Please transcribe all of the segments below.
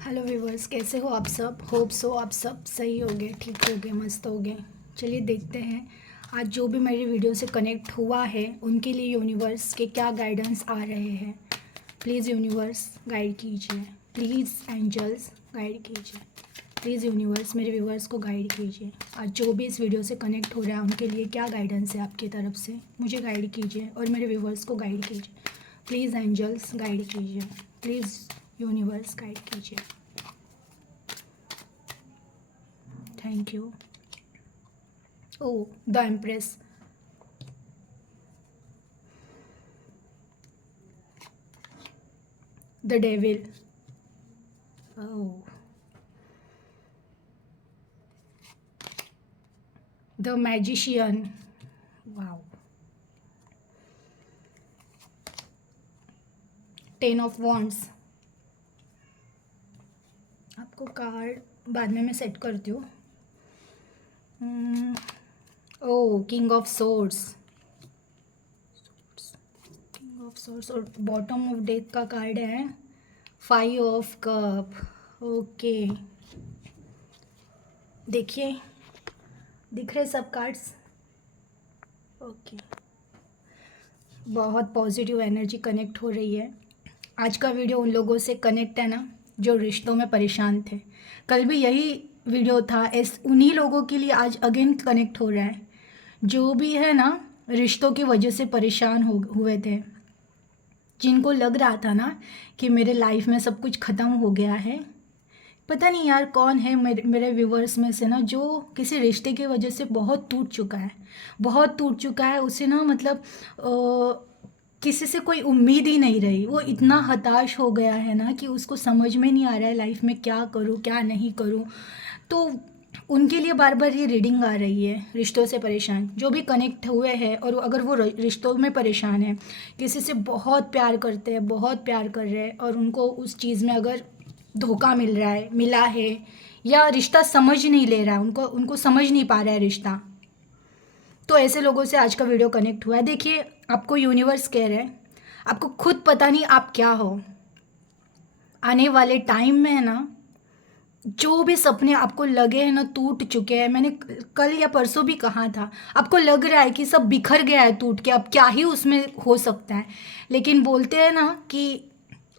Hello viewers, कैसे हो आप सब। होप सो आप सब सही होगे, ठीक होगे, मस्त होगे। चलिए देखते हैं आज जो भी मेरी वीडियो से कनेक्ट हुआ है उनके लिए यूनिवर्स के क्या गाइडेंस आ रहे हैं। प्लीज़ यूनिवर्स गाइड कीजिए, प्लीज़ एंजल्स गाइड कीजिए, प्लीज़ यूनिवर्स मेरे व्यूवर्स को गाइड कीजिए। आज जो भी इस वीडियो से कनेक्ट हो रहा है उनके लिए क्या गाइडेंस है आपकी तरफ से, मुझे गाइड कीजिए और मेरे व्यूवर्स को गाइड कीजिए। प्लीज़ एंजल्स गाइड कीजिए, प्लीज़ यूनिवर्स गाइड कीजिए। Thank you. Oh the empress, the devil, oh the magician, wow, 10 of wands. आपको कार्ड बाद में मैं सेट करती हूँ। Oh king of swords, king of swords और बॉटम ऑफ डेथ का कार्ड है 5 ऑफ कप। ओके, देखिए दिख रहे सब कार्ड्स। ओके, बहुत पॉजिटिव एनर्जी कनेक्ट हो रही है। आज का वीडियो उन लोगों से कनेक्ट है ना जो रिश्तों में परेशान थे। कल भी यही वीडियो था, उन्हीं लोगों के लिए आज अगेन कनेक्ट हो रहा है जो भी है ना रिश्तों की वजह से परेशान हुए थे, जिनको लग रहा था ना कि मेरे लाइफ में सब कुछ ख़त्म हो गया है। पता नहीं यार कौन है मेरे व्यूवर्स में से ना जो किसी रिश्ते की वजह से बहुत टूट चुका है, बहुत टूट चुका है। उसे ना मतलब किसी से कोई उम्मीद ही नहीं रही। वो इतना हताश हो गया है ना कि उसको समझ में नहीं आ रहा है लाइफ में क्या करूँ क्या नहीं करूँ। तो उनके लिए बार बार ये रीडिंग आ रही है। रिश्तों से परेशान जो भी कनेक्ट हुए हैं और अगर वो रिश्तों में परेशान है, किसी से बहुत प्यार करते हैं, बहुत प्यार कर रहे हैं और उनको उस चीज़ में अगर धोखा मिल रहा है, मिला है, या रिश्ता समझ नहीं ले रहा है, उनको उनको समझ नहीं पा रहा है रिश्ता, तो ऐसे लोगों से आज का वीडियो कनेक्ट हुआ है। देखिए आपको यूनिवर्स कह रहे हैं, आपको खुद पता नहीं आप क्या हो। आने वाले टाइम में है ना जो भी सपने आपको लगे हैं ना टूट चुके हैं, मैंने कल या परसों भी कहा था, आपको लग रहा है कि सब बिखर गया है टूट के, अब क्या ही उसमें हो सकता है। लेकिन बोलते हैं ना कि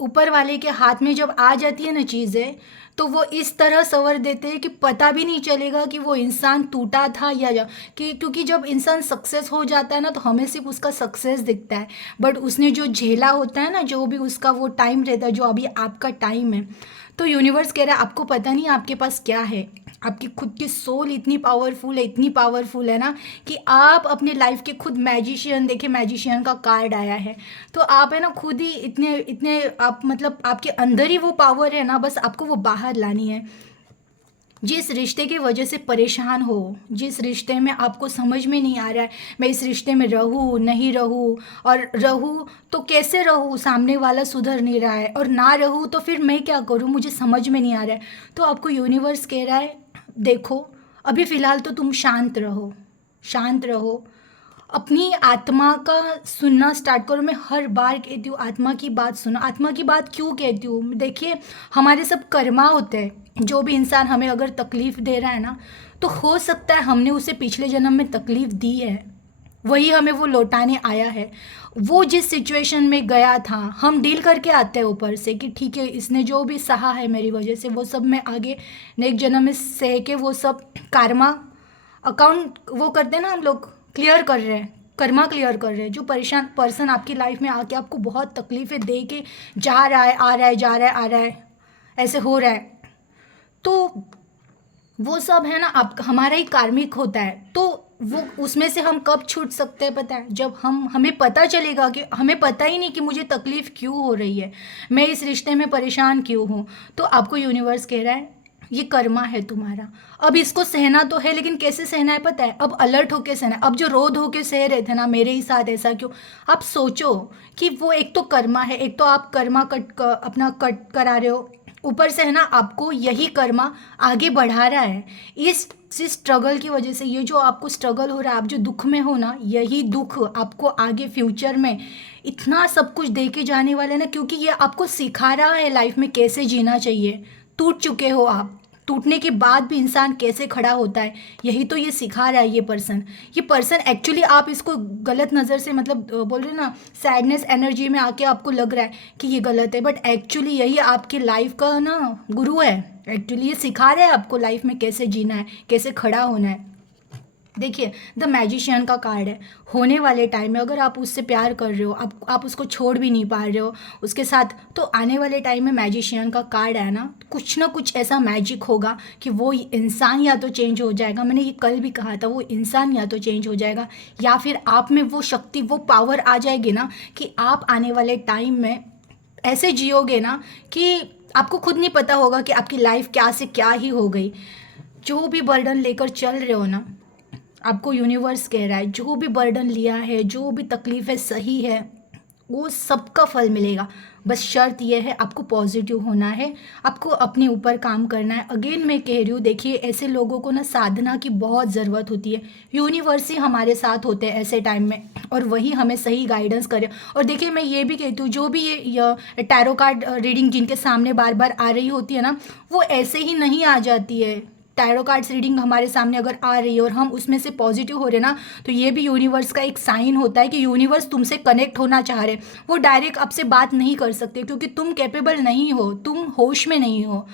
ऊपर वाले के हाथ में जब आ जाती है ना चीज़ें, तो वो इस तरह संवर देते हैं कि पता भी नहीं चलेगा कि वो इंसान टूटा था कि क्योंकि जब इंसान सक्सेस हो जाता है ना तो हमें सिर्फ उसका सक्सेस दिखता है, बट उसने जो झेला होता है ना, जो भी उसका वो टाइम रहता है, जो अभी आपका टाइम है। तो यूनिवर्स कह रहा है आपको पता नहीं आपके पास क्या है। आपकी खुद की सोल इतनी पावरफुल है, इतनी पावरफुल है ना कि आप अपने लाइफ के खुद मैजिशियन, देखिए मैजिशियन का कार्ड आया है, तो आप है ना खुद ही इतने इतने आप मतलब आपके अंदर ही वो पावर है ना, बस आपको वो बाहर लानी है। जिस रिश्ते की वजह से परेशान हो, जिस रिश्ते में आपको समझ में नहीं आ रहा है मैं इस रिश्ते में रहूँ नहीं रहूँ, और रहूँ तो कैसे रहूँ, सामने वाला सुधर नहीं रहा है, और ना रहूँ तो फिर मैं क्या करूँ, मुझे समझ में नहीं आ रहा है। तो आपको यूनिवर्स कह रहा है देखो अभी फ़िलहाल तो तुम शांत रहो, शांत रहो, अपनी आत्मा का सुनना स्टार्ट करो। मैं हर बार कहती हूँ आत्मा की बात सुनो। आत्मा की बात क्यों कहती हूँ, देखिए हमारे सब कर्मा होते हैं। जो भी इंसान हमें अगर तकलीफ़ दे रहा है ना, तो हो सकता है हमने उसे पिछले जन्म में तकलीफ़ दी है, वही हमें वो लौटाने आया है। वो जिस सिचुएशन में गया था हम डील करके आते हैं ऊपर से कि ठीक है इसने जो भी सहा है मेरी वजह से, वो सब मैं आगे नेक्स्ट जन्म में सह के वो सब कार्मा अकाउंट वो करते हैं ना हम लोग, क्लियर कर रहे हैं, कर्मा क्लियर कर रहे हैं। जो परेशान पर्सन आपकी लाइफ में आके आपको बहुत तकलीफ़ें दे के जा रहा है, आ रहा है, जा रहा है, आ रहा है, ऐसे हो रहा है, तो वो सब है ना आप हमारा ही कार्मिक होता है। तो वो उसमें से हम कब छूट सकते हैं पता है, जब हमें पता चलेगा कि हमें पता ही नहीं कि मुझे तकलीफ़ क्यों हो रही है, मैं इस रिश्ते में परेशान क्यों हूँ। तो आपको यूनिवर्स कह रहा है ये कर्मा है तुम्हारा, अब इसको सहना तो है, लेकिन कैसे सहना है पता है, अब अलर्ट होके सहना है। अब जो रोध होके सह रहे थे ना मेरे ही साथ ऐसा क्यों, आप सोचो कि वो एक तो कर्मा है, एक तो आप कर्मा अपना कट करा रहे हो, ऊपर से है ना आपको यही कर्मा आगे बढ़ा रहा है। इस स्ट्रगल की वजह से, ये जो आपको स्ट्रगल हो रहा है, आप जो दुख में हो ना, यही दुख आपको आगे फ्यूचर में इतना सब कुछ दे के जाने वाला है ना, क्योंकि ये आपको सिखा रहा है लाइफ में कैसे जीना चाहिए। टूट चुके हो आप। टूटने के बाद भी इंसान कैसे खड़ा होता है, यही तो ये सिखा रहा है ये पर्सन एक्चुअली आप इसको गलत नज़र से मतलब बोल रहे ना, सैडनेस एनर्जी में आके आपको लग रहा है कि ये गलत है, बट एक्चुअली यही आपके लाइफ का ना गुरु है। एक्चुअली ये सिखा रहा है आपको लाइफ में कैसे जीना है, कैसे खड़ा होना है। देखिए, द मैजिशियन का कार्ड है। होने वाले टाइम में अगर आप उससे प्यार कर रहे हो, आप उसको छोड़ भी नहीं पा रहे हो उसके साथ, तो आने वाले टाइम में मैजिशियन का कार्ड है ना कुछ ऐसा मैजिक होगा कि वो इंसान या तो चेंज हो जाएगा, मैंने ये कल भी कहा था, वो इंसान या तो चेंज हो जाएगा या फिर आप में वो शक्ति, वो पावर आ जाएगी ना कि आप आने वाले टाइम में ऐसे जियोगे ना कि आपको खुद नहीं पता होगा कि आपकी लाइफ क्या से क्या ही हो गई। जो भी बर्डन लेकर चल रहे हो ना, आपको यूनिवर्स कह रहा है जो भी बर्डन लिया है, जो भी तकलीफ़ है, सही है, वो सबका फल मिलेगा। बस शर्त यह है आपको पॉजिटिव होना है, आपको अपने ऊपर काम करना है। अगेन मैं कह रही हूँ, देखिए ऐसे लोगों को ना साधना की बहुत ज़रूरत होती है। यूनिवर्स ही हमारे साथ होते हैं ऐसे टाइम में, और वही हमें सही गाइडेंस करे। और देखिए मैं ये भी कहती हूँ, जो भी ये टैरो कार्ड रीडिंग जिनके सामने बार बार आ रही होती है ना, वो ऐसे ही नहीं आ जाती है। टैरो कार्ड्स रीडिंग हमारे सामने अगर आ रही है और हम उसमें से पॉजिटिव हो रहे ना, तो ये भी यूनिवर्स का एक साइन होता है कि यूनिवर्स तुमसे कनेक्ट होना चाह रहे। वो डायरेक्ट आपसे बात नहीं कर सकते क्योंकि तुम कैपेबल नहीं हो, तुम होश में नहीं हो।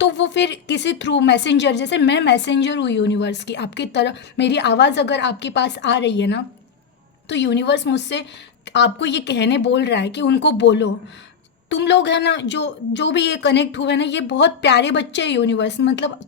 तो वो फिर किसी थ्रू मैसेंजर, जैसे मैं मैसेंजर हूँ यूनिवर्स की आपकी तरफ, मेरी आवाज़ अगर आपके पास आ रही है ना, तो यूनिवर्स मुझसे आपको ये कहने बोल रहा है कि उनको बोलो। तुम लोग है ना, जो जो भी ये कनेक्ट हुए ना, ये बहुत प्यारे बच्चे हैं यूनिवर्स, मतलब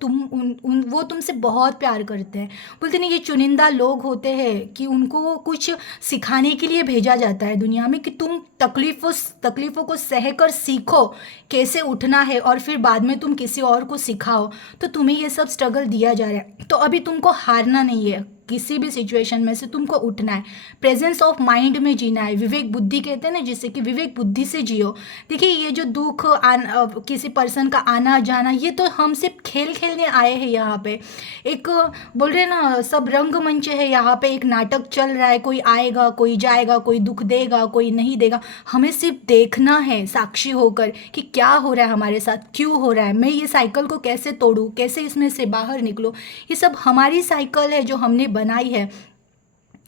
वो तुमसे बहुत प्यार करते हैं। बोलते नहीं, ये चुनिंदा लोग होते हैं कि उनको कुछ सिखाने के लिए भेजा जाता है दुनिया में कि तुम तकलीफ़ों को सहकर सीखो कैसे उठना है, और फिर बाद में तुम किसी और को सिखाओ। तो तुम्हें ये सब स्ट्रगल दिया जा रहा है, तो अभी तुमको हारना नहीं है, किसी भी सिचुएशन में से तुमको उठना है, प्रेजेंस ऑफ माइंड में जीना है। विवेक बुद्धि कहते हैं ना, जिससे कि विवेक बुद्धि से जियो। देखिए ये जो दुख किसी पर्सन का आना जाना, ये तो हम सिर्फ खेल खेलने आए हैं यहाँ पे। एक बोल रहे ना, सब रंगमंच है यहाँ पे, एक नाटक चल रहा है, कोई आएगा कोई जाएगा, कोई दुख देगा कोई नहीं देगा। हमें सिर्फ देखना है साक्षी होकर कि क्या हो रहा है हमारे साथ, क्यों हो रहा है, मैं ये साइकिल को कैसे तोड़ूँ, कैसे इसमें से बाहर निकलूँ। ये सब हमारी साइकिल है जो हमने बनाई है,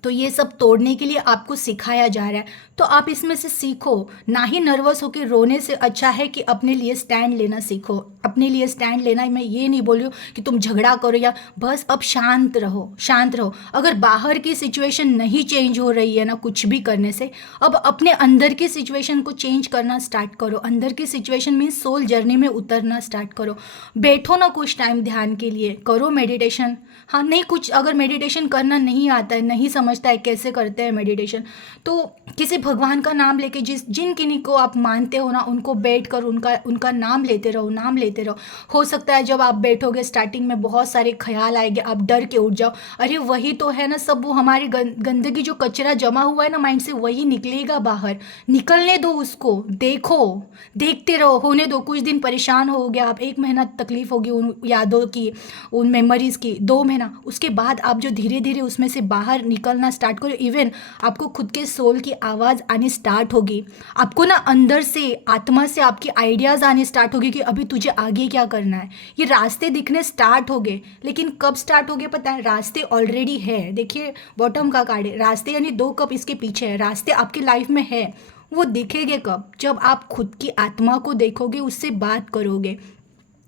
तो ये सब तोड़ने के लिए आपको सिखाया जा रहा है। तो आप इसमें से सीखो, ना ही नर्वस होकर रोने से अच्छा है कि अपने लिए स्टैंड लेना सीखो। अपने लिए स्टैंड लेना, मैं ये नहीं बोल रही हूँ कि तुम झगड़ा करो या बस, अब शांत रहो, शांत रहो। अगर बाहर की सिचुएशन नहीं चेंज हो रही है ना कुछ भी करने से, अब अपने अंदर की सिचुएशन को चेंज करना स्टार्ट करो। अंदर की सिचुएशन मीन्स सोल जर्नी में उतरना स्टार्ट करो। बैठो ना कुछ टाइम ध्यान के लिए, करो मेडिटेशन। हाँ, नहीं कुछ अगर मेडिटेशन करना नहीं आता है, नहीं समझता है कैसे करते हैं मेडिटेशन, तो किसी भगवान का नाम लेके, जिन किन्हीं को आप मानते हो ना, उनको बैठ कर उनका नाम लेते रहो, नाम लेते रहो। हो सकता है जब आप बैठोगे स्टार्टिंग में बहुत सारे ख्याल आएंगे, आप डर के उठ जाओ, अरे वही तो है ना सब, वो हमारी गंदगी जो कचरा जमा हुआ है ना माइंड से, वही निकलेगा बाहर। निकलने दो उसको, देखो, देखते रहो, होने दो। कुछ दिन परेशान हो गया आप, 1 महीना तकलीफ होगी उन यादों की, उन मेमोरीज़ की, 2 महीना, उसके बाद आप जो धीरे धीरे उसमें से बाहर निकलना स्टार्ट करो, इवन आपको खुद के सोल की आवाज़ आनी स्टार्ट होगी। आपको ना अंदर से, आत्मा से आपकी आइडियाज़ आने स्टार्ट होगी कि अभी तुझे आगे क्या करना है। ये रास्ते दिखने स्टार्ट हो गए, लेकिन कब स्टार्ट हो गए पता है? रास्ते ऑलरेडी है। देखिए बॉटम का कार्ड है, रास्ते यानी 2 कप इसके पीछे है, रास्ते आपकी लाइफ में है। वो दिखेंगे कब? जब आप खुद की आत्मा को देखोगे, उससे बात करोगे,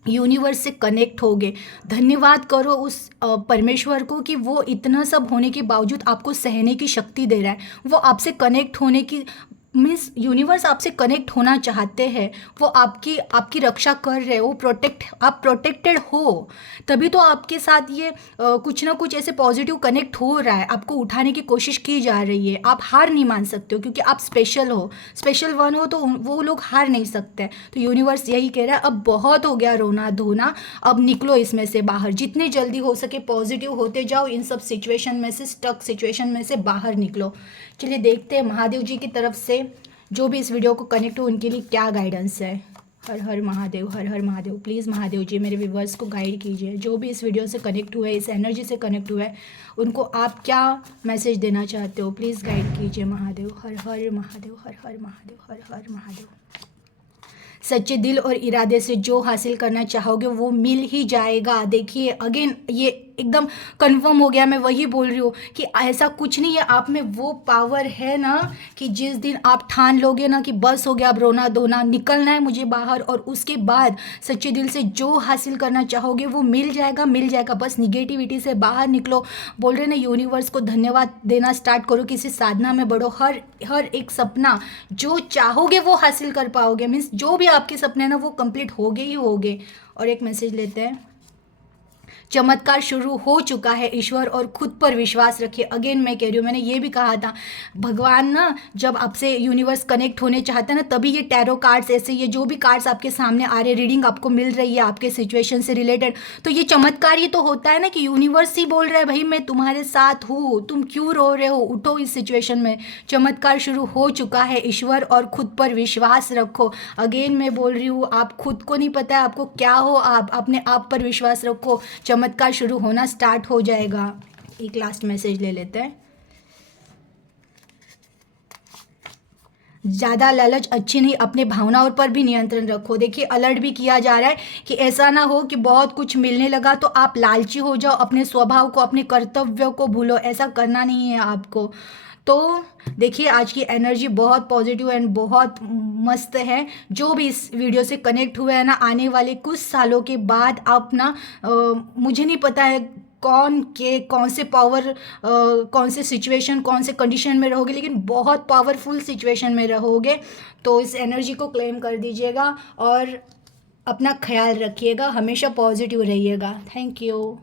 यूनिवर्स से कनेक्ट होगे। धन्यवाद करो उस परमेश्वर को कि वो इतना सब होने के बावजूद आपको सहने की शक्ति दे रहा है। वो आपसे कनेक्ट होने की मीन्स यूनिवर्स आपसे कनेक्ट होना चाहते हैं, वो आपकी रक्षा कर रहे हैं, वो आप प्रोटेक्टेड हो, तभी तो आपके साथ ये कुछ ना कुछ ऐसे पॉजिटिव कनेक्ट हो रहा है, आपको उठाने की कोशिश की जा रही है। आप हार नहीं मान सकते हो क्योंकि आप स्पेशल हो, स्पेशल वन हो, तो वो लोग हार नहीं सकते। तो यूनिवर्स यही कह रहा है, अब बहुत हो गया रोना धोना, अब निकलो इसमें से बाहर, जितने जल्दी हो सके पॉजिटिव होते जाओ, इन सब सिचुएशन में से, स्टक सिचुएशन में से बाहर निकलो। चलिए देखते हैं महादेव जी की तरफ से जो भी इस वीडियो को कनेक्ट हो उनके लिए क्या गाइडेंस है। हर हर महादेव, हर हर महादेव। प्लीज़ महादेव जी मेरे व्यूवर्स को गाइड कीजिए, जो भी इस वीडियो से कनेक्ट हुए, इस एनर्जी से कनेक्ट हुआ है, उनको आप क्या मैसेज देना चाहते हो, प्लीज़ गाइड कीजिए महादेव। हर हर महादेव, हर हर महादेव, हर हर महादेव। सच्चे दिल और इरादे से जो हासिल करना चाहोगे वो मिल ही जाएगा। देखिए अगेन ये एकदम कंफर्म हो गया, मैं वही बोल रही हूँ कि ऐसा कुछ नहीं है, आप में वो पावर है ना कि जिस दिन आप ठान लोगे ना कि बस हो गया, अब रोना धोना, निकलना है मुझे बाहर, और उसके बाद सच्चे दिल से जो हासिल करना चाहोगे वो मिल जाएगा, मिल जाएगा। बस निगेटिविटी से बाहर निकलो। बोल रहे ना यूनिवर्स को धन्यवाद देना स्टार्ट करो, किसी साधना में बढ़ो। हर एक सपना जो चाहोगे वो हासिल कर पाओगे, मीन्स जो भी आपके सपने हैं ना वो कंप्लीट होगे ही होगे। और एक मैसेज लेते हैं, चमत्कार शुरू हो चुका है, ईश्वर और खुद पर विश्वास रखिए। अगेन मैं कह रही हूँ, मैंने ये भी कहा था, भगवान ना जब आपसे यूनिवर्स कनेक्ट होने चाहता है ना तभी ये टैरो कार्ड्स, ऐसे ये जो भी कार्ड्स आपके सामने आ रहे, रीडिंग आपको मिल रही है आपके सिचुएशन से रिलेटेड, तो ये चमत्कार ही तो होता है ना कि यूनिवर्स ही बोल रहा है भाई मैं तुम्हारे साथ हूँ, तुम क्यों रो रहे हो, उठो इस सिचुएशन में। चमत्कार शुरू हो चुका है, ईश्वर और खुद पर विश्वास रखो। अगेन मैं बोल रही हूँ, आप खुद को नहीं पता है आपको क्या हो, आप अपने आप पर विश्वास रखो, चमत्कार शुरू होना स्टार्ट हो जाएगा। एक लास्ट मैसेज ले लेते हैं, ज़्यादा लालच अच्छी नहीं, अपने भावनाओं पर भी नियंत्रण रखो। देखिए अलर्ट भी किया जा रहा है कि ऐसा ना हो कि बहुत कुछ मिलने लगा तो आप लालची हो जाओ, अपने स्वभाव को, अपने कर्तव्यों को भूलो, ऐसा करना नहीं है आपको। तो देखिए आज की एनर्जी बहुत पॉजिटिव एंड बहुत मस्त है। जो भी इस वीडियो से कनेक्ट हुए हैं ना, आने वाले कुछ सालों के बाद आप ना मुझे नहीं पता है कौन से पावर, कौन से सिचुएशन, कौन से कंडीशन में रहोगे, लेकिन बहुत पावरफुल सिचुएशन में रहोगे। तो इस एनर्जी को क्लेम कर दीजिएगा और अपना ख्याल रखिएगा, हमेशा पॉजिटिव रहिएगा। Thank you.